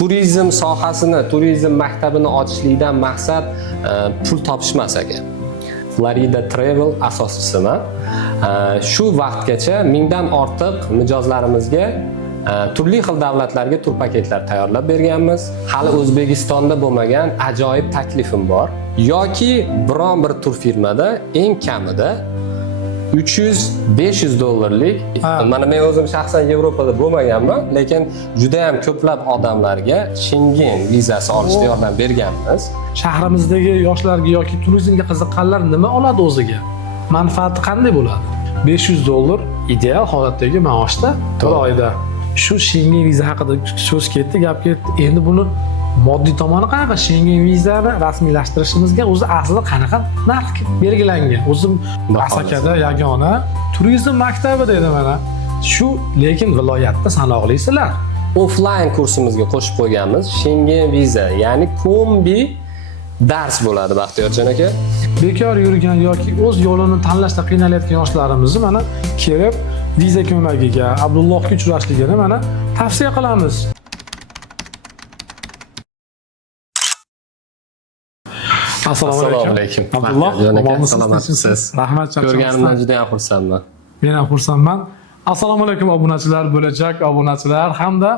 turizm sohasini, turizm maktabini ochishlikdan maqsad pul topish emas ekan. Florida Travel asoschisiman. Shu vaqtgacha mingdan ortiq mijozlarimizga turli xil davlatlarga tur paketlar tayyorlab berganmiz. Hali O'zbekistonda bo'lmagan ajoyib taklifim bor. Yoki biron bir tur firmada eng kamida 300-500 dollarlik, mana men o'zim shaxsan Yevropada bo'lmaganman, lekin juda ham ko'plab odamlarga Schengen vizasi olishda yordam berganmiz. Shahrimizdagi yoshlarga yoki turizmga qiziqqanlar nima oladi o'ziga? Manfaati qanday bo'ladi? 500 dollar ideal holatdagi maoshda bir oyda. Shu Schengen viza haqida so'z ketdi, gap ketdi. Endi buni moddiy tomoni qanaqa? Schengen vizani rasmiylashtirishimizga o'zi aslida qanaqa narx belgilangan? O'zim Asakada yagona turizm maktabi dedi mana. Shu lekin viloyatda sanoqlisizlar. Offline kursimizga qo'shib qo'yganmiz Schengen viza, ya'ni kombi dars bo'ladi Baxtiyorjon aka. Bekor yurgan yoki o'z yo'lini tanlashda qiynalayotgan yoshlarimizni mana kelib viza ko'magiga, Abdullohga uchrashligini mana tavsiya qilamiz. Assalomu alaykum. Abdulloh, salomatsiz. Rahmat, ko'rganimdan juda ham xursandman. Men ham xursandman. Assalomu alaykum obunachilar, bo'lajak obunachilar hamda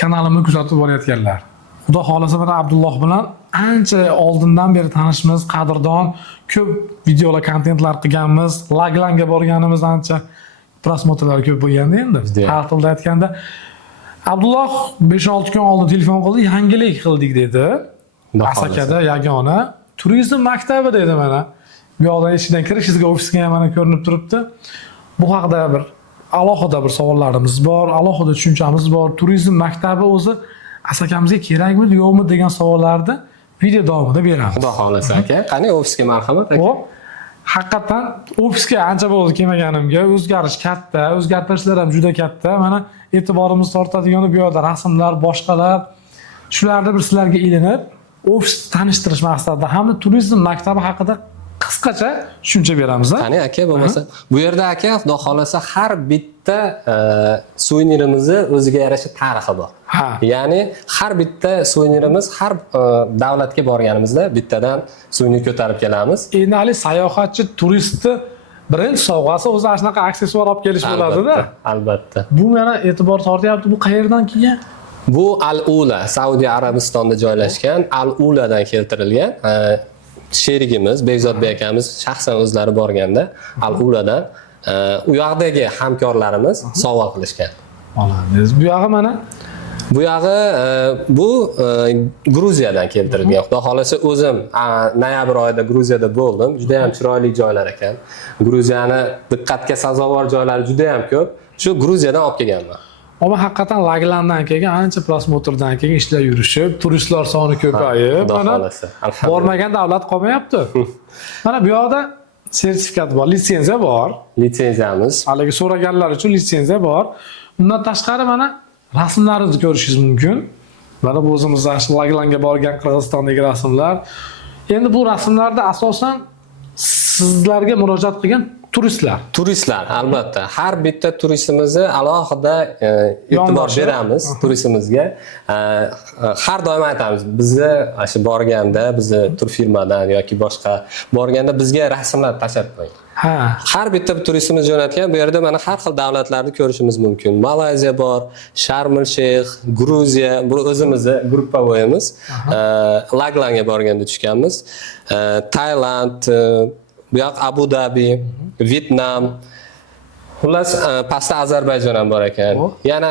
kanalimni kuzatib borayotganlar. Xudo xolasa mana Abdulloh bilan ancha oldindan beri tanishmiz, qadrdon, ko'p videolar, kontentlar qilganmiz, Laglanga borganimiz ancha prosmotrlar ko'p bo'lganda endi. Har xilda aytganda Abdulloh 5-6 kun oldin telefon qildi, yangilik qildik dedi. Asakada yagona turizm maktabi dedi mana. Bu yoqdan eshikdan kirishingizga ofisga ham mana ko'rinib turibdi. Bu haqida bir alohida bir savollarimiz bor, alohida tushunchamiz bor. Turizm maktabi o'zi Asakamizga kerakmi, yo'qmi degan savollarni video davomida beramiz. Xudo xolasa aka. Qani ofisga marhamat aka. Haqiqatan ofisga ancha bo'ldi kelmaganimga, o'zgarish katta, o'zgartirishlar ham juda katta. Mana e'tiborimiz tortadigan bu yerda rasmlar, boshqalar shularni bir sizlarga ilinib, ofis tanishtirish maqsadida hamda turizm maktabi haqida qisqacha tushuncha beramiz. Qani aka bo'lmasa, bu yerda aka xudo xolasa har bitta suvenirimizni o'ziga yarasha tarixi bor. Ya'ni har bitta suvenirimiz har davlatga borganimizda bittadan suvenir ko'tarib kelamiz. Endi hali sayohatchi, turistni birinchi sovg'asi o'zi ana shunaqa aksessuar olib kelish bo'ladi-da. Albatta. Bu yana e'tibor tortyapti. Bu qayerdan kelgan? Bu Al-Ula, Saudiya Arabistonda joylashgan Al-Uladan keltirilgan. Sherigimiz, Bekzodbek akamiz shaxsan o'zlari borganda Al-Uladan u yoqdagi hamkorlarimiz sovg'a qilishgan. Olamiz. Bu yog'i mana bu yog'i bu Gruziyadan keltirilgan. Xudo xolasa o'zim noyabr oyida Gruziyada bo'ldim. Juda ham chiroyli joylar ekan. Gruziyani diqqatga sazovor joylari juda ham ko'p. Shu Gruziyadan olib kelganman. Ammo haqiqatan Laglandan kelgan, ancha prosmotrdan kelgan ishlar yurishib, turistlar soni ko'payib, mana bormagan davlat qolmayapti. Mana bu yoqda sertifikat bor, litsenziya bor. Litsenziyamiz. Haligi so'raganlar uchun litsenziya bor. Undan tashqari mana rasmlarni ko'rishingiz mumkin. Mana bu o'zimiz Laglanga borgan Qirg'izistondagi rasmlar. Endi bu rasmlarda asosan sizlarga murojaat qilgan turistlar albatta. Har bitta turistimizni alohida e'tibor beramiz turistimizga. Har doim aytamiz, bizni shu borganda, bizni tur firmadan yoki boshqa borganda bizga rasmlar tashlab qo'ying. Har bitta turistimiz jo'natgan bu yerda mana har xil davlatlarni ko'rishimiz mumkin. Malayziya bor, Sharm el-Sheyx, Gruziya, bu o'zimizni gruppovoyimiz. Laglanga borganda tushganmiz. Tailand, bu yoq Abu Dhabi, Vyetnam, xullas pastda Ozarbayjon ham bor ekan. Yana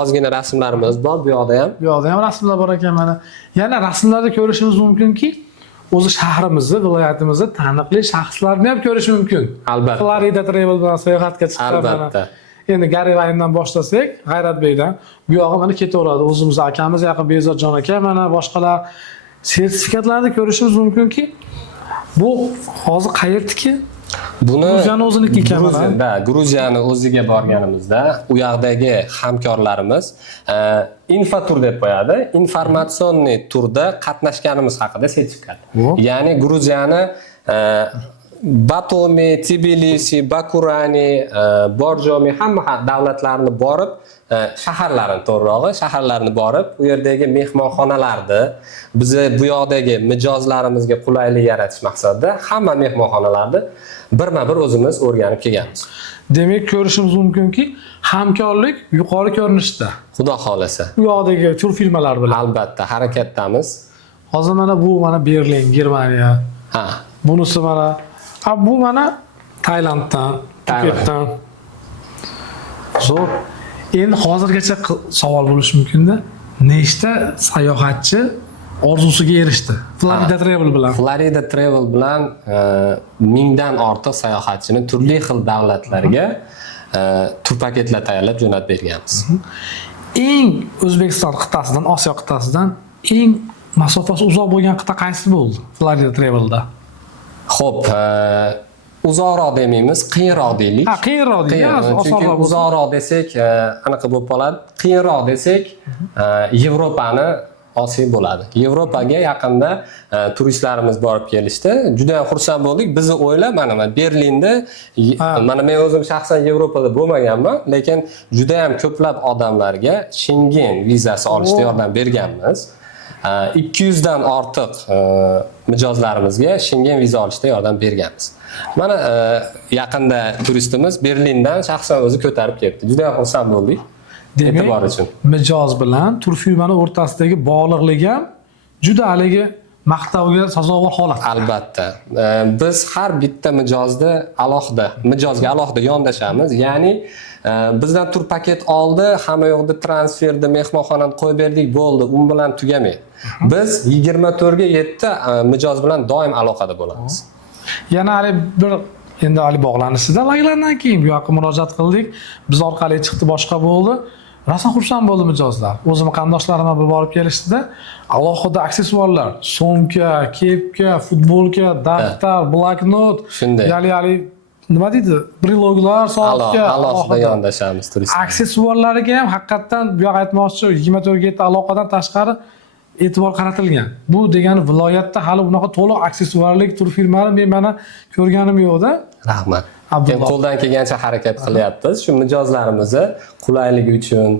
ozgina rasmlarimiz bor bu yoqda ham. Bu yoqda ham rasmlar bor ekan mana. Yana rasmlarda ko'rishimiz mumkinki, o'zi shahrimizni, viloyatimizni taniqli shaxslarni ham ko'rish mumkin. Albatta. Florida Travel bilan sayohatga chiqqan. Albatta. Endi Garivayimdan boshlasak, G'ayratbekdan bu yog'i mana ketaveradi. O'zimiz akamiz yaqin Bekzodjon aka, mana boshqalar sertifikatlarni ko'rishimiz mumkinki, bu hozir qayerdiki? Buni Gruziyani o'ziniki ekan mana. Gruziyani o'ziga borganimizda u yoqdagi hamkorlarimiz infotur deb qo'yadi. Informatsionniy turda qatnashganimiz haqida sertifikat. Ya'ni Gruziyani Batomi, Tbilisi, Bakurani, Borjomi hamma davlatlarni borib, shaharlarni to'g'rirog'i, shaharlarni borib, u yerdagi mehmonxonalarni biz bu yoqdagi mijozlarimizga qulaylik yaratish maqsadida hamma mehmonxonalarni birma-bir o'zimiz o'rganib kelganmiz. Demak, ko'rishimiz mumkinki, hamkorlik yuqori ko'rinishda. Xudo xolasa. Bu yoqdagi turfirmalar bilan. Albatta, harakatdamiz. Hozir mana bu mana Berlin, Germaniya. Ha. Bunisi mana, bu mana Tailanddan, Pxuketdan. Zo'r. Endi hozirgacha savol bo'lishi mumkinda, nechta sayohatchi orzusiga erishdi? Florida Travel bilan. Florida Travel bilan 1000 dan ortiq sayohatchini turli xil davlatlarga tur paketlar tayyorlab jo'natib berganmiz. Eng O'zbekiston qit'asidan, Osiyo qit'asidan eng masofasi uzoq bo'lgan qit'a qaysi bo'ldi? Florida Travelda. Xo'p, uzoqroq demaymiz, qiyinroq deylik. Ha, qiyinroq deymiz. Chunki uzoqroq desak, anaqa bo'lib qoladi. Qiyinroq desak, Yevropani Osiyo bo'ladi. Yevropaga yaqinda turistlarimiz borib kelishdi. Juda ham xursand bo'ldik. Bizni o'ylab, mana Berlinda, mana men o'zim shaxsan Yevropada bo'lmaganman, lekin juda ham ko'plab odamlarga Schengen vizasi olishda yordam berganmiz. 200 dan ortiq mijozlarimizga Schengen viza olishda yordam berganmiz. Mana yaqinda turistimiz Berlindan shaxsan o'zi ko'tarib kelibdi. Juda ham xursand bo'ldik. E'tibor uchun. Mijoz bilan turfirmani o'rtasidagi bog'liqlik ham juda haligi maqtovga sazovor holat. Albatta. Biz har bitta mijozga alohida yondashamiz. Ya'ni bizdan tur paket oldi, hamma yoqda transferda mehmonxonani qo'yib berdik, bo'ldi, u bilan tugamaydi. Biz 24 ga 7 mijoz bilan doim aloqada bo'lamiz. Yana hali bir endi hali bog'lanishida laylandan keyin bu yoqqa murojaat qildik. Biz orqali chiqdi, boshqa bo'ldi. Rosa xursand bo'ldi mijozlar. O'zimning qandoshlarim bilan borib kelishdida alohida aksessuarlar, so'mka, kepka, futbolka, daftar, bloknot, yali nima deydi? Briloglar, soatga alohida yondashamiz turistlar. Aksessuarlariga ham haqiqatan bu yoq aytmoqchi 24 ga 7 aloqadan tashqari e'tibor qaratilgan. Bu degani viloyatda hali unaqa to'liq aksessuarlik turfirmani men mana ko'rganim yo'q-da. Rahmat. Men qo'ldan kelgancha harakat qilyapmiz. Shu mijozlarimizni qulayligi uchun.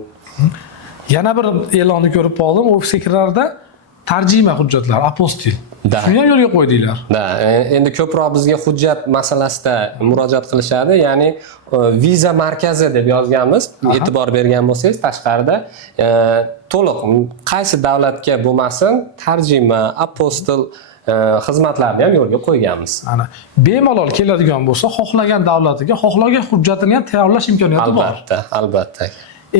Yana bir e'lonni ko'rib qoldim. Ofisga kirarda tarjima hujjatlar, apostil. Shuni ham yo'lga qo'ydinglar. Da, endi ko'proq bizga hujjat masalasida murojaat qilishadi. Ya'ni viza markazi deb yozganmiz. E'tibor bergan bo'lsangiz, tashqarida to'liq qaysi davlatga bo'lmasin, tarjima, apostil xizmatlarni ham yo'lga qo'yganmiz. Ana bemalol keladigan bo'lsa, xohlagan davlatiga xohlagan hujjatini ham tayyorlash imkoniyati bor. Albatta.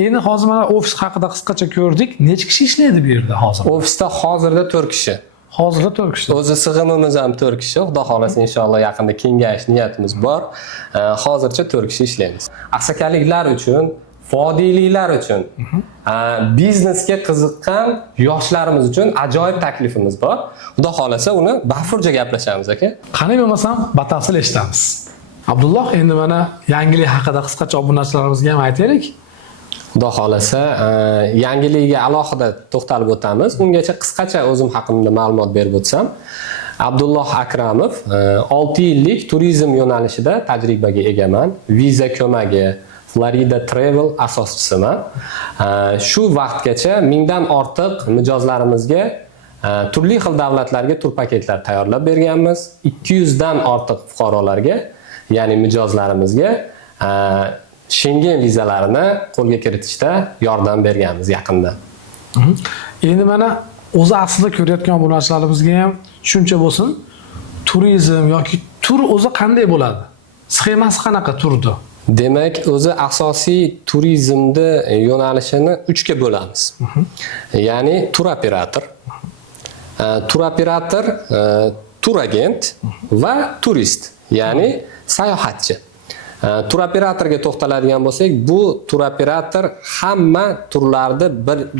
Endi hozir mana ofis haqida qisqacha ko'rdik. Necha kishi ishlaydi bu yerda hozir? Ofisda hozirda 4 kishi. Hozirda 4 kishi. O'zi sig'imimiz ham 4 kishi. Xudo xolasa inshaalloh yaqinda kengayish niyatimiz bor. Hozircha 4 kishi ishlaymiz. Asakaliklar uchun, vodiyliklar uchun, biznesga qiziqqan yoshlarimiz uchun ajoyib taklifimiz bor. Xudo xolasa uni bafurja gaplashamiz aka. Qani bo'lmasam batafsil eshitamiz. Abdulloh, endi mana yangilik haqida qisqacha obunachilarimizga ham aytaylik. Xudo xolasa yangiligiga alohida to'xtalib o'tamiz. Ungacha qisqacha o'zim haqimda ma'lumot berib o'tsam, Abdulloh Akramov 6 yillik turizm yo'nalishida tajribaga egaman. Viza ko'magi, Florida Travel asoschisiman. Shu vaqtgacha 1000 dan ortiq mijozlarimizga turli xil davlatlarga tur paketlar tayyorlab berganmiz. 200 dan ortiq fuqarolarga, ya'ni mijozlarimizga Schengen vizalarini qo'lga kiritishda yordam berganmiz yaqinda. Endi mana o'zi aslida ko'rayotgan obunachilarimizga ham tushuncha bo'lsin. Turizm yoki tur o'zi qanday bo'ladi? Sxemasi qanaqa turdi? Demak, o'zi asosiy turizmni yo'nalishini 3 ga bo'lamiz. Ya'ni tur operator, tur agent va turist, ya'ni sayohatchi. Tur operatorga to'xtaladigan bo'lsak, bu tur operator hamma turlarni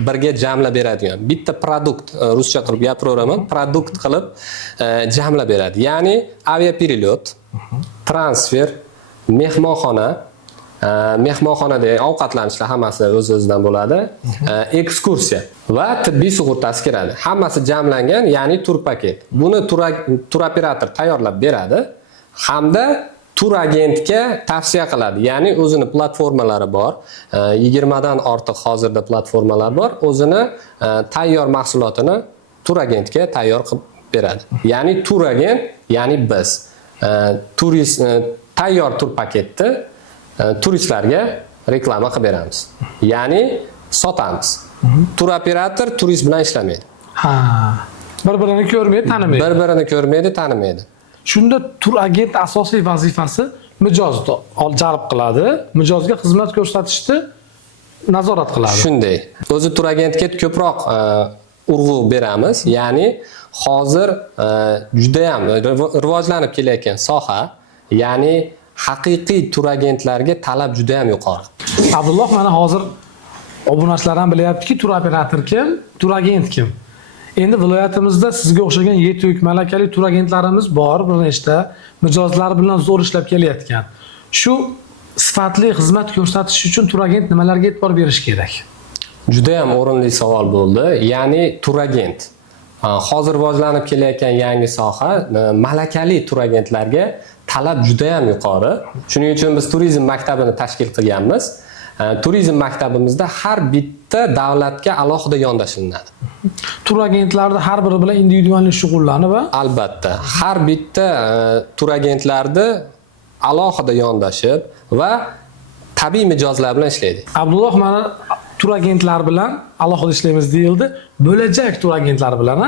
birga jamlab beradigan, bitta produkt, ruscha qilib gapiraveraman, produkt qilib jamlab beradi. Ya'ni aviaperilyot, transfer, mehmonxonada ovqatlanishlar hammasi o'z-o'zidan bo'ladi. Ekskursiya va tibbiy sug'urtasi kiradi. Hammasi jamlangan, ya'ni tur paket. Buni tur operator tayyorlab beradi hamda turagentga tavsiya qiladi. Ya'ni o'zini platformalari bor. 20 dan ortiq hozirda platformalar bor. O'zini tayyor mahsulotini turagentga tayyor qilib beradi. Ya'ni turagent, ya'ni biz turist tayyor tur paketni turistlarga reklama qilib beramiz. Ya'ni sotamiz. Tur operator turist bilan ishlamaydi. Ha. Bir-birini ko'rmaydi, tanimaydi. Bir-birini ko'rmaydi, tanimaydi. Shunda tur agent asosiy vazifasi mijozni jalb qiladi, mijozga xizmat ko'rsatishni nazorat qiladi. Shunday. O'zi tur agentga ko'proq urg'u beramiz. Ya'ni hozir juda ham rivojlanib kelayotgan soha, ya'ni haqiqiy tur agentlarga talab juda ham yuqori. Abdulloh, mana hozir obunachilar ham bilyaptiki, tur operator kim, tur agent kim. Endi viloyatimizda sizga o'xshagan yetuk malakali tur agentlarimiz bor, bir nechta mijozlar bilan zo'r ishlab kelayotgan. Shu sifatli xizmat ko'rsatish uchun tur agent nimalarga e'tibor berish kerak? Juda ham o'rinli savol bo'ldi. Ya'ni tur agent hozir rivojlanib kelayotgan yangi soha, malakali tur agentlarga talab juda ham yuqori. Shuning uchun biz turizm maktabini tashkil qilganmiz. Turizm maktabimizda har bitta davlatga alohida yondashilinadi. Tur agentlarida har biri bilan individual shug'ullanib va albatta har bitta tur agentlarida alohida yondashib va tabiiy mijozlar bilan ishlaydi. Abdulloh, mana tur agentlar bilan alohida ishlaymiz deyildi. Bo'lajak tur agentlar bilan,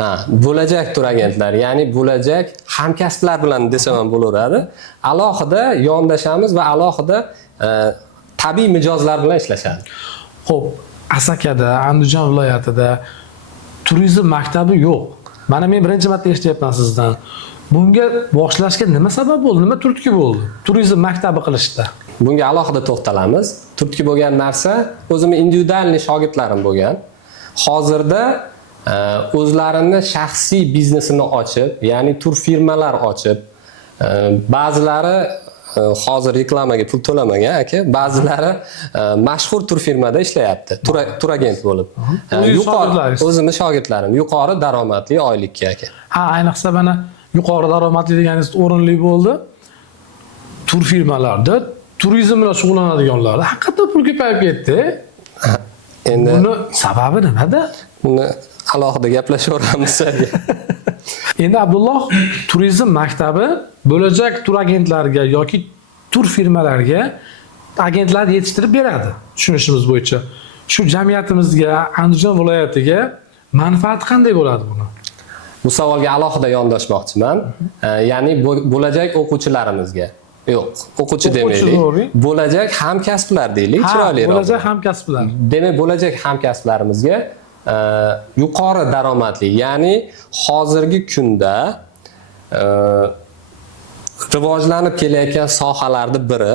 ha, bo'lajak tur agentlar, ya'ni bo'lajak hamkasblar bilan desam ham bo'laveradi. Alohida yondashamiz va alohida tabiiy mijozlar bilan ishlashadi. Xo'p, Asakada, Andijon viloyatida turizm maktabi yo'q. Mana men birinchi marta eshityapman sizdan. Bunga boshlashga nima sabab bo'ldi? Nima turtki bo'ldi? Turizm maktabi qilishda. Bunga alohida to'xtalamiz. Turtki bo'lgan narsa o'zimning individual shogirdlarim bo'lgan. Hozirda o'zlarini shaxsiy biznesini ochib, ya'ni tur firmalar ochib, ba'zilari hozir reklamaga pul to'lamagan aka, ba'zilari mashhur tur firmada ishlayapti, tur agent bo'lib. O'zimning shogirdlarim yuqori daromadli oylikka aka. Ha, ayniqsa mana yuqori daromadli deganingiz o'rinli bo'ldi. Tur firmalarda turizm bilan shug'ullanadiganlar haqiqatdan pul ko'payib ketdi. Endi buni sababi nimada? Buni alohida gaplashaveramiz. Endi Abdulloh, turizm maktabi bo'lajak tur agentlarga yoki tur firmalarga agentlar yetishtirib beradi. Tushunishimiz bo'yicha. Shu jamiyatimizga, Andijon viloyatiga manfaati qanday bo'ladi buni? Bu savolga alohida yondashmoqchiman. Ya'ni bo'lajak o'quvchilarimizga. Yo'q, o'quvchi demaylik. Bo'lajak hamkasblar deylik, chiroyliroq. Bo'lajak hamkasblar. Demak, bo'lajak hamkasblarimizga yuqori daromadli, ya'ni hozirgi kunda rivojlanib kelayotgan sohalarning biri,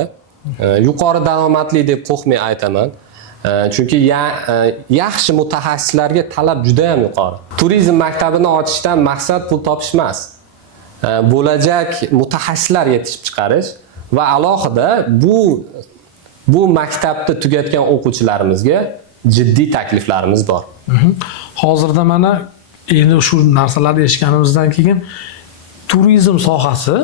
yuqori daromadli deb qo'rqmay aytaman. Chunki yaxshi mutaxassislarga talab juda ham yuqori. Turizm maktabini ochishdan maqsad pul topish emas. Bo'lajak mutaxassislar yetishib chiqarish va alohida bu maktabni tugatgan o'quvchilarimizga jiddiy takliflarimiz bor. Hozirda mana endi shu narsalarni eshitganimizdan keyin turizm sohasi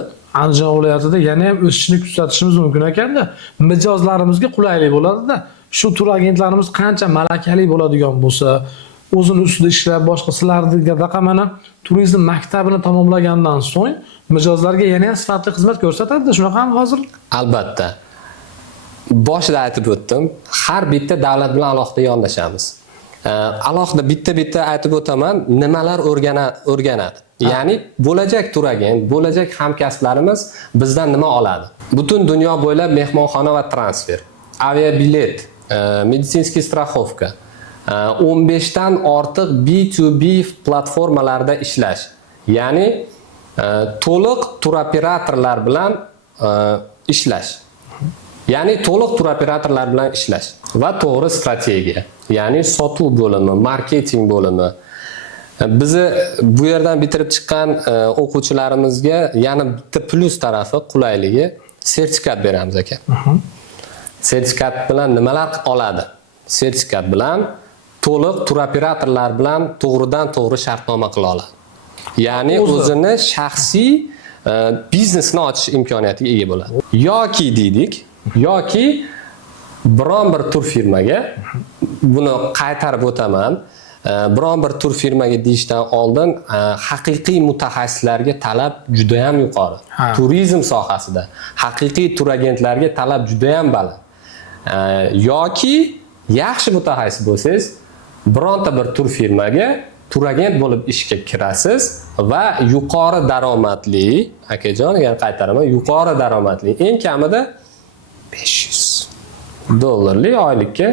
Andijon viloyatida yana ham o'sishini kuzatishimiz mumkin ekanda, mijozlarimizga qulaylik bo'ladi-da. Shu tur agentlarimiz qancha malakali bo'ladigan bo'lsa, o'zini ustida ishlab, boshqa sizlarga mana turizm maktabini tamomlagandan so'ng mijozlarga yana ham sifatli xizmat ko'rsatadi. Shunaqami hozir? Albatta. Boshida aytib o'tdim, har bitta davlat bilan alohida yondashamiz. Alohida bitta aytib o'taman, nimalar o'rganadi. Ya'ni bo'lajak tur agent, bo'lajak hamkasblarimiz bizdan nima oladi? Butun dunyo bo'ylab mehmonxona va transfer, aviabilet, meditsinskiy страховка, 15 dan ortiq B2B platformalarda ishlash. Ya'ni to'liq tur operatorlar bilan ishlash. Ya'ni to'liq tur operatorlar bilan ishlash va to'g'ri strategiya. Ya'ni sotuv bo'limi, marketing bo'limi. Bizni bu yerdan bitirib chiqqan o'quvchilarimizga yana bitta plus tarafi, qulayligi, sertifikat beramiz aka. Sertifikat bilan nimalar oladi? Sertifikat bilan to'liq tur operatorlar bilan to'g'ridan to'g'ri shartnoma qila oladi. Ya'ni o'zini shaxsiy biznesni ochish imkoniyatiga ega bo'ladi. Yoki deydik, yoki biron bir turfirmaga buni qaytarib o'taman. Biron bir turfirmaga deyishdan oldin haqiqiy mutaxassislarga talab juda ham yuqori. Turizm sohasida haqiqiy turagentlarga talab juda ham baland. Yoki yaxshi mutaxassis bo'lsangiz, bironta bir turfirmaga turagent bo'lib ishga kirasiz va yuqori daromadli, akajon, yana qaytaraman, yuqori daromadli, eng kamida $500 oylikka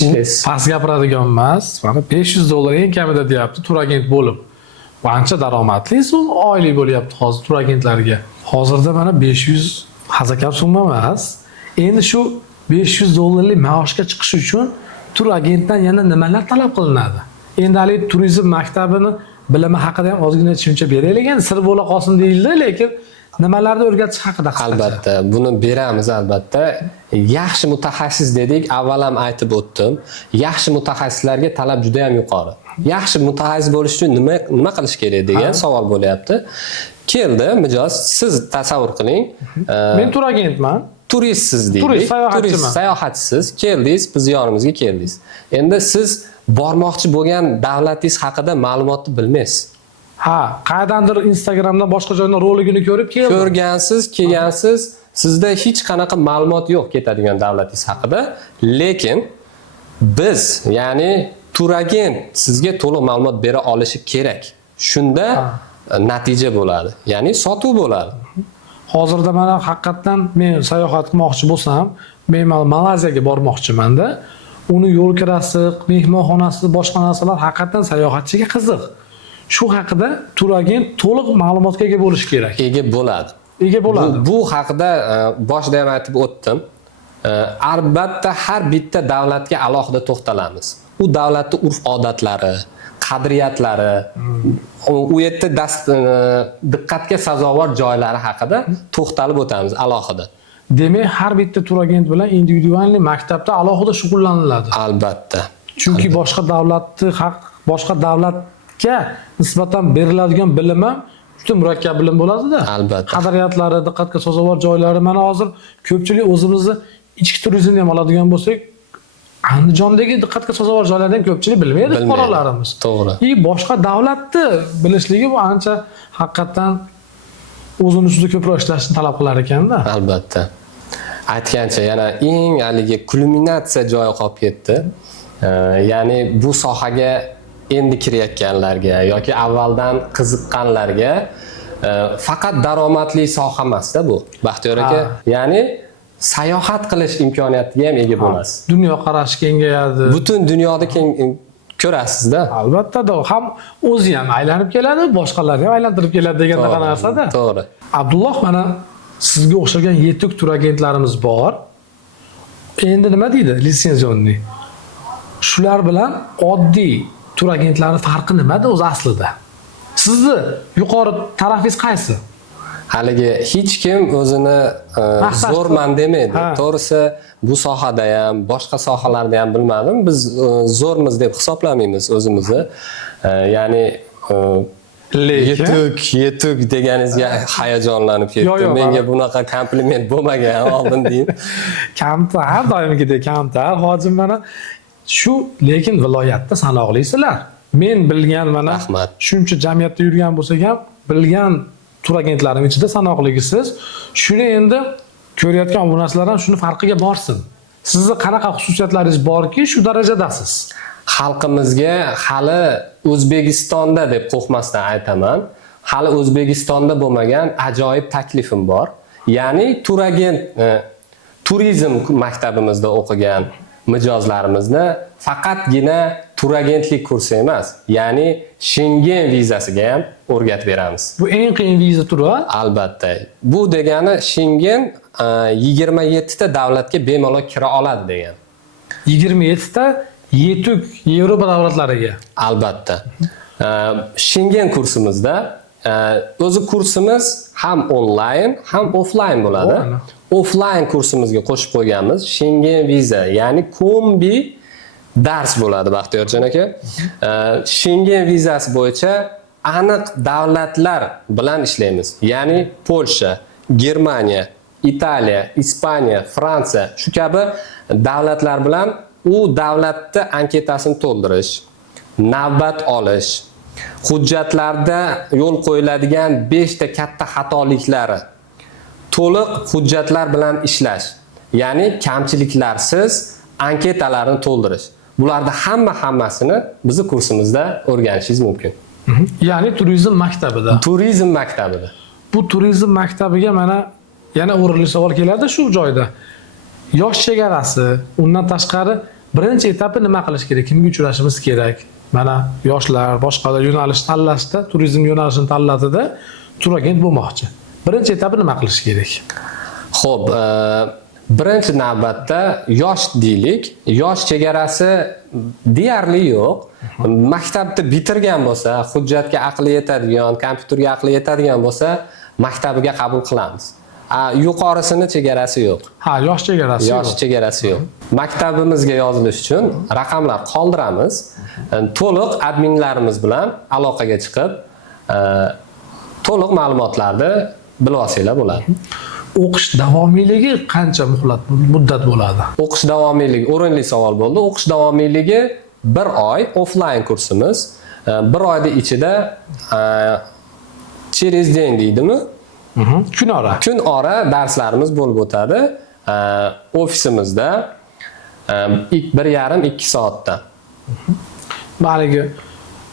ishlaysiz. Past gapiradigan emas, mana $500 eng kamida deyapti turagent bo'lib. Qancha daromadli oylik bo'lyapti hozir turagentlarga. Hozirda mana 500 hazakam summa emas. Endi shu $500 maoshga chiqish uchun turagentdan yana nimalar talab qilinadi? Endi hali turizm maktabini bilimi haqida ham ozgina tushuncha beraylik. Endi sir bo'la qolsin deyildi, lekin nimalarni o'rgatish haqida qisqacha. Albatta, buni beramiz albatta. Yaxshi mutaxassis dedik, avval ham aytib o'tdim. Yaxshi mutaxassislarga talab juda ham yuqori. Yaxshi mutaxassis bo'lish uchun nima qilish kerak degan savol bo'lyapti. Keldi, mijoz, siz tasavvur qiling. Men turagentman. Turistsiz deylik. Turist, sayohatchisiz. Keldingiz, biz yonimizga keldingiz. Endi siz bormoqchi bo'lgan davlatingiz haqida ma'lumotni bilmaysiz. Ha, qaydandir Instagramdan boshqa joydan roligini ko'rib keldim. Ko'rgansiz, kelgansiz, sizda hech qanaqa ma'lumot yo'q ketadigan davlatingiz haqida, lekin biz, ya'ni turagent sizga to'liq ma'lumot bera olishi kerak. Shunda natija bo'ladi, ya'ni sotuv bo'ladi. Hozirda mana haqiqatan men sayohat qilmoqchi bo'lsam, men Malayziyaga bormoqchiman-da. Uni yo'l kirasi, mehmonxonasi, boshqa narsalar haqiqatan sayohatchiga qiziq. Shu haqida turagent to'liq ma'lumotga ega bo'lishi kerak. Ega bo'ladi. Ega bo'ladi. Bu haqida boshida ham aytib o'tdim. Albatta har bitta davlatga alohida to'xtalamiz. U davlatning urf-odatlari, qadriyatlari, u yerda diqqatga sazovor joylari haqida to'xtalib o'tamiz alohida. Demak, har bitta turagent bilan individualniy maktabda alohida shug'ullaniladi. Albatta. Chunki boshqa davlatga nisbatan beriladigan bilim ham juda murakkab bilim bo'ladi-da. Albatta. Qadriyatlari, diqqatga sazovor joylari, mana hozir ko'pchilik o'zimizni ichki turizmni ham oladigan bo'lsak, Andijondagi diqqatga sazovor joylardan ko'pchilik bilmaydi fuqarolarimiz. To'g'ri. Boshqa davlatni bilishligi bu ancha haqiqatan o'zini ustida ko'proq ishlashni talab qilar ekanda. Albatta. Aytgancha yana eng haligi kulminatsiya joyi qolib ketdi. Ya'ni bu sohaga endi kirayotganlarga yoki avvaldan qiziqqanlarga faqat daromadli soha emas-da bu. Baxtiyor aka, ya'ni sayohat qilish imkoniyatiga ham ega bo'lasiz. Dunyo qarashi kengayadi. Butun dunyoda ko'rasiz-da. Albatta, ham o'zi ham aylanib keladi, boshqalarni ham aylantirib keladi degan narsada. To'g'ri. Abdulloh, mana sizga o'xshagan yetuk turagentlarimiz bor. Endi nima deydi? Litsenzionni. Shular bilan oddiy turagentlarning farqi nimada o'zi aslida? Sizni yuqori tarafingiz qaysi? Haligi hech kim o'zini zo'rman demaydi. To'g'risi, bu sohada ham, boshqa sohalarda ham bilmadim. Biz zo'rmiz deb hisoblamaymiz o'zimizni. Ya'ni yetuk deganingizga hayajonlanib ketdim. Menga bunaqa kompliment bo'lmagan oldin deyim. Kamtar, har doimgidek kamtar. Hozir mana shu, lekin viloyatda sanoqlisizlar. Men bilgan mana shuncha jamiyatda yurgan bo'lsak ham, bilgan turagentlarim ichida sanoqligisiz. Shuni endi ko'rayotgan obunachilar ham shuni farqiga borsin. Sizni qanaqa xususiyatlaringiz borki, shu darajadasiz? Xalqimizga hali O'zbekistonda deb qo'rqmasdan aytaman, hali O'zbekistonda bo'lmagan ajoyib taklifim bor. Ya'ni turagent turizm maktabimizda o'qigan mijozlarimizni faqatgina turagentlik kursi emas, ya'ni Schengen vizasiga ham o'rgatib beramiz. Bu eng qiyin viza turi? Albatta. Bu degani Schengen 27 ta davlatga bemalol kira oladi degan. 27 ta yetuk Yevropa davlatlariga. Albatta. Schengen kursimizda o'zi kursimiz ham onlayn, ham offlayn bo'ladi. Offlayn kursimizga qo'shib qo'yganmiz Schengen viza, ya'ni kombi dars bo'ladi Baxtiyorjon aka. Schengen vizasi bo'yicha aniq davlatlar bilan ishlaymiz. Ya'ni Polsha, Germaniya, Italiya, Ispaniya, Fransiya shu kabi davlatlar bilan u davlatni anketasini to'ldirish, navbat olish, hujjatlarda yo'l qo'yiladigan 5 ta katta xatoliklari to'liq hujjatlar bilan ishlash, ya'ni kamchiliklarsiz anketalarni to'ldirish. Bularni hammasini bizni kursimizda o'rganishingiz mumkin. Ya'ni turizm maktabida. Turizm maktabida. Bu turizm maktabiga mana yana o'rinli savol keladi shu joyda. Yosh chegarasi, undan tashqari birinchi etapi nima qilish kerak? Kimga uchrashimiz kerak? Mana yoshlar boshqa yo'nalish tanlashda, turizm yo'nalishini tanladida turagent bo'lmoqchi. Birinchi etapi nima qilish kerak? Xo'p, birinchi navbatda yosh deylik, yosh chegarasi deyarli yo'q. Maktabni bitirgan bo'lsa, hujjatga aqli yetadigan, kompyuterga aqli yetadigan bo'lsa, maktabiga qabul qilamiz. Yuqorisini chegarasi yo'q. Ha, yosh chegarasi yo'q. Yosh chegarasi yo'q. Maktabimizga yozilish uchun raqamlar qoldiramiz. To'liq adminlarimiz bilan aloqaga chiqib, to'liq ma'lumotlarni bilib olsanglar bo'ladi. O'qish davomiyligi qancha muddat bo'ladi? O'qish davomiyligi o'rinli savol bo'ldi. O'qish davomiyligi 1 oy offline kursimiz. 1 oyning ichida через день deydimi? Kun ora darslarimiz bo'lib o'tadi. Ofisimizda 1,5-2 soatda. Haligi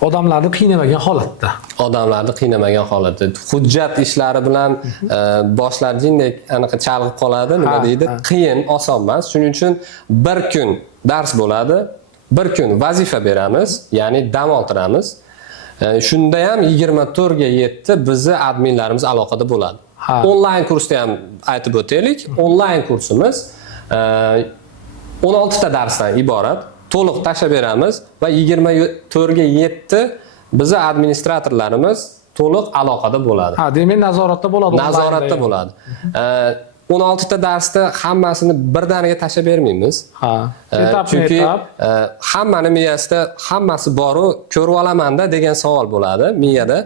odamlarni qiynamagan holatda. Odamlarni qiynamagan holatda. Hujjat ishlari bilan boshlar jindek anaqa chalg'ib qoladi, nima deydi? Qiyin, oson emas. Shuning uchun 1 kun dars bo'ladi, 1 kun vazifa beramiz, ya'ni dam oltiramiz. Shunda ham 24 ga 7 bizni adminlarimiz aloqada bo'ladi. Onlayn kursda ham aytib o'taylik. Onlayn kursimiz 16 ta darsdan iborat. To'liq tashlab beramiz va 24 ga 7 bizni administratorlarimiz to'liq aloqada bo'ladi. Ha, demak nazoratda bo'ladi. Nazoratda bo'ladi. 16 ta darsda hammasini birdaniga tashlab bermaymiz. Ha, chunki hammani miyasida hammasi bor-u, ko'rib olaman-da degan savol bo'ladi miyada.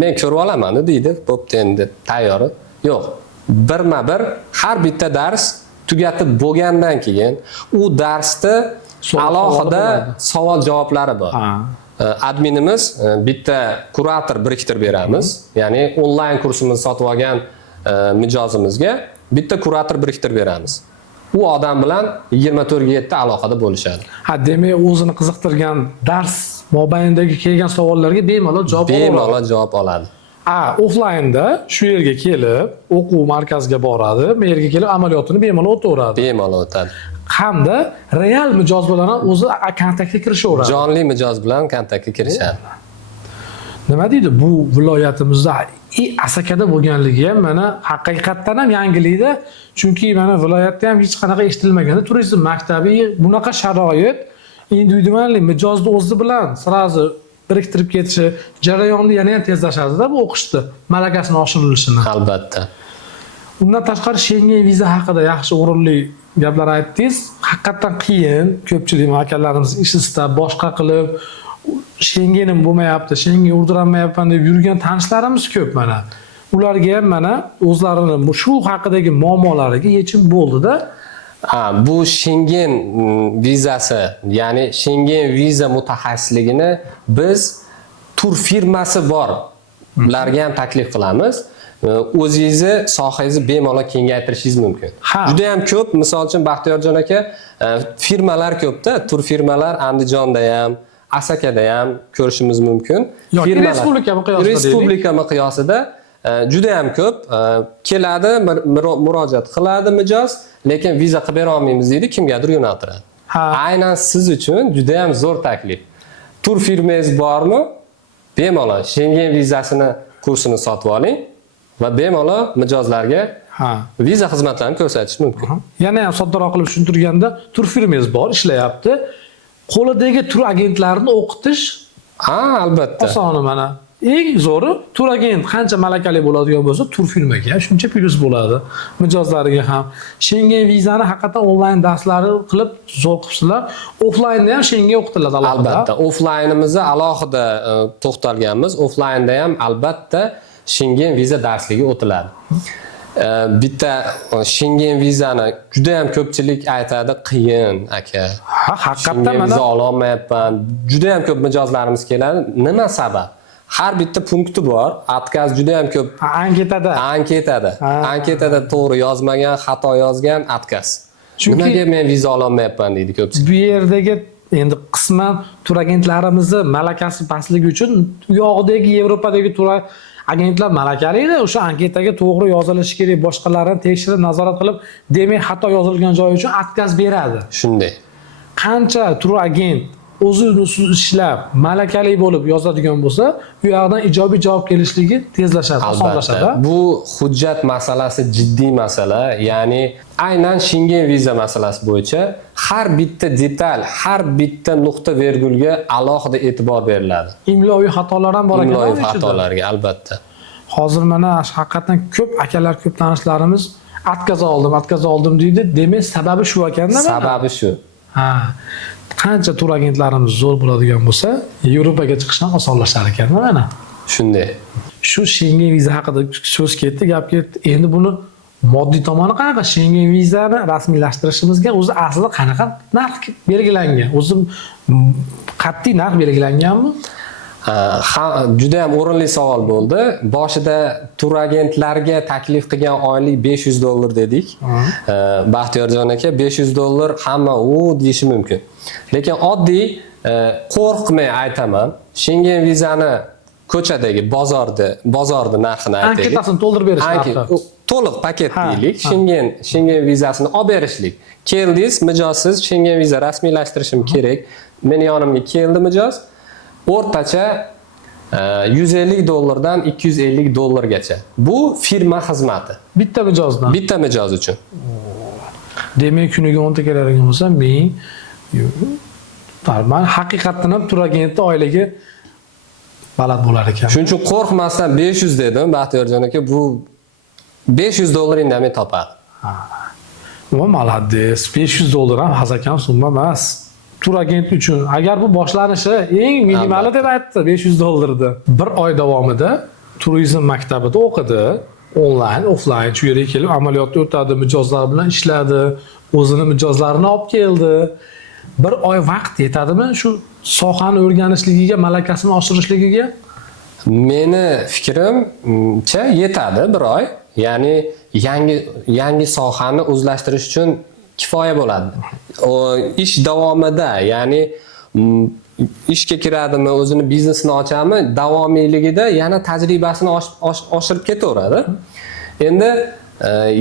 Men ko'rib olaman deydi, bo'pti endi tayyori. Yo'q. Birma-bir har bitta dars tugatib bo'lgandan keyin u darsda alohida savol javoblari bor. Adminimiz bitta kurator biriktirib beramiz. Ya'ni onlayn kursimizni sotib olgan mijozimizga bitta kurator biriktirib beramiz. U odam bilan 24 ga 7 aloqada bo'lishadi. Ha, demak o'zini qiziqtirgan dars mobaynidagi kelgan savollarga bemalol javob oladi. Bemalol javob oladi. Offlaynda shu yerga kelib, o'quv markaziga boradi, bu yerga kelib amaliyotini bemalol o'taveradi. Bemalol o'tadi. Hamda real mijoz bilan ham o'zi kontaktga kirishaveradi. Jonli mijoz bilan kontaktga kirishadi. Nima deydi, bu viloyatimizda Asakada bo'lganligi ham mana haqiqatdan ham yangilikda, chunki mana viloyatda ham hech qanaqa eshitilmagan turizm maktabi bunaqa sharoit individualniy mijozni o'zi bilan sirazi biriktirib ketishi jarayonni yana ham tezlashadi-da bu o'qishni malakasini oshirilishini. Albatta. Undan tashqari Schengen viza haqida yaxshi o'rinli gaplar aytdingiz. Haqiqatan qiyin, ko'pchilik akalarimiz ish istab boshqa qilib Schengenim bo'lmayapti, Schengen urdiranmayapman deb yurgan tanishlarimiz ko'p mana. Ularga ham mana o'zlarini shu haqidagi muammolariga yechim bo'ldi-da. Bu Schengen vizasi, ya'ni Schengen viza mutaxassisligini biz tur firmasi bor ularga ham taklif qilamiz. O'zingizni sohangizni bemalol kengaytirishingiz mumkin. Juda ham ko'p, misol uchun Baxtiyorjon aka, firmalar ko'p-da, tur firmalar Andijonda ham, Asakada ham ko'rishimiz mumkin. Respublika miqyosida juda ham ko'p keladi, murojaat qiladi mijoz, lekin viza qilib bera olmaymiz deydi, kimgadir yo'naltiradi. Aynan siz uchun juda ham zo'r taklif. Tur firmangiz bormi? Bemalol Schengen vizasini kursini sotib oling va bemalol mijozlarga viza xizmatlarini ko'rsatish mumkin. Yana ham soddaroq qilib tushuntirganda, tur firmangiz bor, ishlayapti. Qo'lidagi tur agentlarini o'qitish albatta. Osoni mana. eng zo'ri tur agent qancha malakali bo'ladigan bo'lsa, tur firmaga ham shuncha plyus bo'ladi. Mijozlariga ham. Schengen vizani haqiqatan onlayn darslari qilib zo'r qilsalar, oflaynda ham Schengen o'qitiladi alohida. Albatta, oflaynimizni alohida to'xtalganmiz. Oflaynda ham albatta Schengen viza darsligi o'tiladi. Bitta Schengen vizani juda ham ko'pchilik aytadi, qiyin aka. Ha, haqiqatan Schengen mana viza ololmayapman. Juda ham ko'p mijozlarimiz keladi. Nima sabab? Har bitta punkti bor. Отказ juda ham ko'p. Anketada to'g'ri yozmagan, xato yozgan отказ. Nimaga men viza ololmayapman deydi ko'pchilik. Bu yerdagi endi qisman tur agentlarimizni malakasi pastligi uchun u yoqdagi Yevropadagi tur agentlar malakali-da, o'sha anketaga to'g'ri yozilishi kerak, boshqalarni tekshirib, nazorat qilib, demak xato yozilgan joy uchun отказ beradi. Shunday. Qancha tur agent o'zi ishlab, malakali bo'lib yozadigan bo'lsa, u yoqdan ijobiy javob kelishligi tezlashadi, osonlashadi. Bu hujjat masalasi jiddiy masala, ya'ni aynan Schengen viza masalasi bo'yicha har bitta detal, har bitta nuqta virgulga alohida e'tibor beriladi. Imloviy xatolar ham bor ekan. Imloviy xatolarga albatta. Hozir mana haqiqatan ko'p akalar, ko'p tanishlarimiz отказ oldim deydi. Demak, sababi shu ekanda. Sababi shu. Ha. Qancha tur agentlarimiz zo'r bo'ladigan bo'lsa, Yevropaga chiqishdan osonlashar ekan mana. Shunday. Shu Schengen viza haqida so'z ketdi, gap ketdi. Endi buni moddiy tomoni qanaqa? Schengen vizani rasmiylashtirishimizga o'zi aslida qanaqa narx belgilangan? O'zi qat'iy narx belgilanganmi? Juda ham o'rinli savol bo'ldi. Boshida tur agentlarga taklif qilgan oylik $500 dedik. Baxtiyorjon aka, $500 hamma u deyishi mumkin. Lekin oddiy qo'rqmay aytaman, Schengen vizani ko'chadagi bozorda narxini aytaylik. Anketasini to'ldirib berish. To'liq paket deylik. Schengen vizasini olib berishlik. Keldingiz, mijozsiz Schengen viza rasmiylashtirishim kerak. Meni yonimga keldi mijoz. O'rtacha $150 dan $250 gacha. Bu firma xizmati. Bitta mijozdan. Bitta mijoz uchun. Demak, kuniga 10 ta keladigan bo'lsa, men man haqiqatan ham tur agenti oilaga baland bo'lar ekan. Shuning uchun qo'rqmasdan 500 dedim, Baxtiyorjon aka, bu $500 indamay topadi. Va malades, $500 ham hazakam summa emas. Tur agent uchun agar bu boshlanishi eng minimali deb aytdi $500 da. Bir oy davomida turizm maktabida o'qidi, onlayn, offlayn shu yerga kelib amaliyotda o'tadi, mijozlar bilan ishladi, o'zini mijozlarini olib keldi. Bir oy vaqt yetadimi shu sohani o'rganishligiga, malakasini oshirishligiga? Meni fikrimcha yetadi bir oy. Ya'ni yangi sohani o'zlashtirish uchun kifoya bo'ladi. Ish davomida, ya'ni ishga kiradimi, o'zini biznesini ochadimi, davomiyligida yana tajribasini oshirib ketaveradi. Endi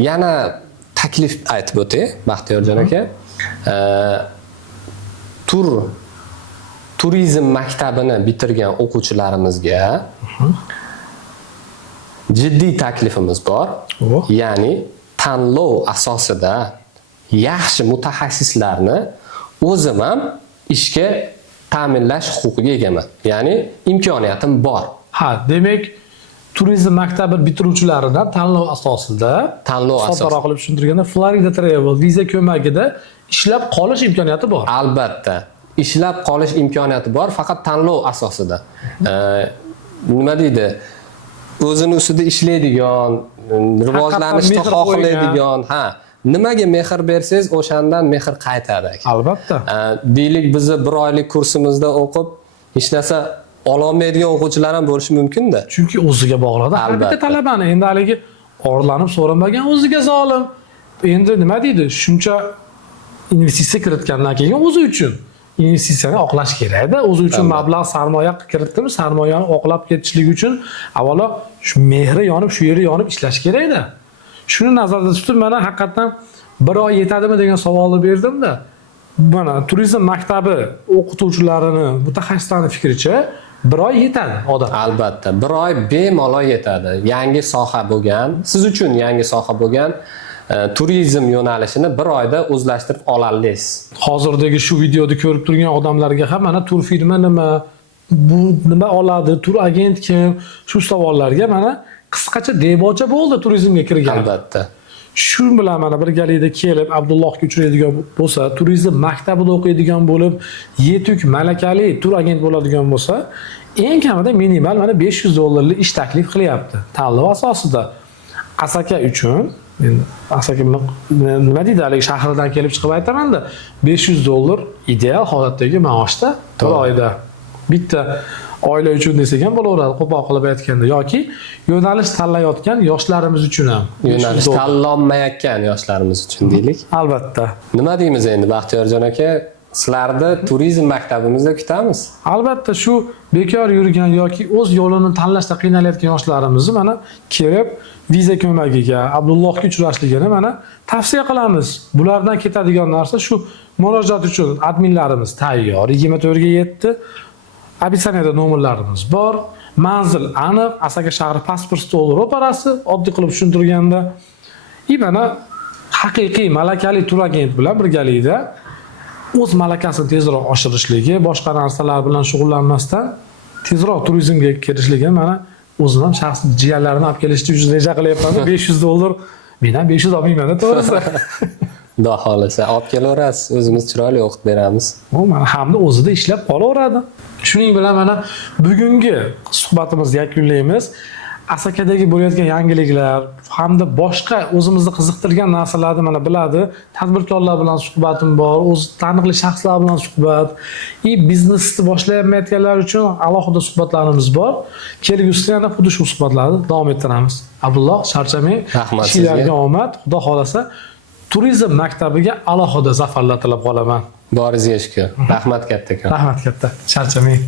yana taklif aytib o'tay, Baxtiyorjon aka. Turizm maktabini bitirgan o'quvchilarimizga jiddiy taklifimiz bor. Ya'ni tanlov asosida yaxshi mutaxassislarni o'zim ham ishga ta'minlash huquqiga egaman. Ya'ni imkoniyatim bor. Ha, demak, turizm maktabi bitiruvchilaridan tanlov asosida, soddaroq qilib tushuntirganda, Florida Travel viza ko'magida ishlab qolish imkoniyati bor. Albatta, ishlab qolish imkoniyati bor, faqat tanlov asosida. Nima deydi? O'zini ustida ishlaydigan, rivojlanishni xohlaydigan, nimaga mehr bersangiz, o'shandan mehr qaytadi. Albatta. Deylik, bizni 1 oylik kursimizda o'qib, hech narsa ololmaydigan o'quvchilar ham bo'lishi mumkin-da. Chunki o'ziga bog'liq. Har bitta talabani endi haligi orlanib so'ramagan o'ziga zolim. Endi nima deydi? Shuncha investitsiya kiritgandan keyin o'zi uchun investitsiyani oqlash kerak-da. O'zi uchun mablag' sarmoya kiritdimi, sarmoyani oqlab ketishlik uchun avvalo shu mehri yonib, shu yeri yonib ishlash kerak-da. Shuni nazarda tutib, mana haqiqatan 1 oy yetadimi degan savolni berdim-da. Mana turizm maktabi o'qituvchilarini, mutaxassislarning fikricha 1 oy yetadi odat. Albatta, 1 oy bemalol yetadi. Yangi soha bo'lgan, siz uchun yangi soha bo'lgan turizm yo'nalishini 1 oyda o'zlashtirib olasiz. Hozirdagi shu videoni ko'rib turgan odamlarga ham mana tur firma nima, bu nima oladi, tur agent kim, shu savollarga mana qisqacha debocha bo'ldi turizmga kirgan. Albatta. Shu bilan mana birgalikda kelib Abdullohga uchraydigan bo'lsa, turizm maktabida o'qiydigan bo'lib, yetuk malakali tur agent bo'ladigan bo'lsa, eng kamida minimal mana $500 ish taklif qilyapti. Tanlov asosida. Asaka uchun, endi Asaka nima deydi, haligi shahridan kelib chiqib aytaman-da, $500 ideal holatdagi maoshda bir oyda. Bitta oila uchun desak ham bo'laveradi, qo'pol qilib aytganda, yoki yo'nalish tanlayotgan yoshlarimiz uchun ham. Yo'nalish tanlanmayotgan yoshlarimiz uchun deylik. Albatta. Nima deymiz endi Baxtiyorjon aka? Sizlarni turizm maktabimizda kutamiz. Albatta shu bekor yurgan yoki o'z yo'lini tanlashda qiynalayotgan yoshlarimizni mana kelib viza ko'magiga, Abdullohga uchrashligini mana tavsiya qilamiz. Bulardan ketadigan narsa shu murojaat uchun adminlarimiz tayyor. 24/7 Abisaniyada nomerlarimiz bor. Manzil aniq, Asaka shahri pasport stoli ro'parasi, oddiy qilib tushuntirganda. Mana haqiqiy malakali tur agent bilan birgalikda o'z malakasini tezroq oshirishligi, boshqa narsalar bilan shug'ullanmasdan tezroq turizmga kirishligi mana o'zim ham shaxsiy jiyanlarimni olib kelishni uchun reja qilyapman. $500 men ham 500 olmayman to'g'risi. Xudo xolasa olib kelaverasiz, o'zimiz chiroyli o'qib beramiz. Mana hamda o'zida ishlab qolaveradi. Shuning bilan mana bugungi suhbatimizni yakunlaymiz. Asakadagi bo'layotgan yangiliklar hamda boshqa o'zimizni qiziqtirgan narsalarni mana biladi. Tadbirkorlar bilan suhbatim bor, o'z taniqli shaxslar bilan suhbat, biznesni boshlayotganlar uchun alohida suhbatlarimiz bor. Kelgusida yana xuddi shu suhbatlarni davom ettiramiz. Abdulloh, charchamang. Rahmat sizga. Ishlarga omad, Xudo xolasa turizm maktabiga alohida zafarlar tilab qolaman. Boringizga shukur. Rahmat katta. Rahmat katta. Charchamang.